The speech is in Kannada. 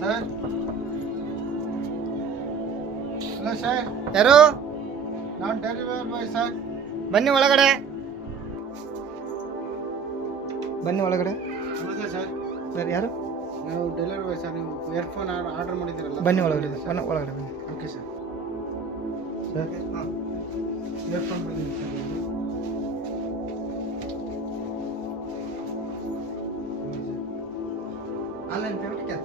ಸರ್? Hello sir? ಯಾರು? ನಾನು ಡೆಲಿವರಿ ಬಾಯ್ ಸರ್. ಬನ್ನಿ ಒಳಗಡೆ. ಬನ್ನಿ ಒಳಗಡೆ. ನಮಸ್ತೆ ಸರ್. ಸರ್ ಯಾರು? ನಾವು ಡೆಲಿವರಿ ಬಾಯ್ ಸರ್ ನೀವು ಇಯರ್ಫೋನ್ ಆರ್ಡರ್ ಮಾಡಿದ್ದೀರಲ್ಲ. ಬನ್ನಿ ಒಳಗಡೆ ಬನ್ನಿ ಒಳಗಡೆ ಬನ್ನಿ. Okay sir. ಸರ್. ಹಾಂ. ಇಯರ್ಫೋನ್ ಬಂದಿದೆ ಸರ್. Online payment cash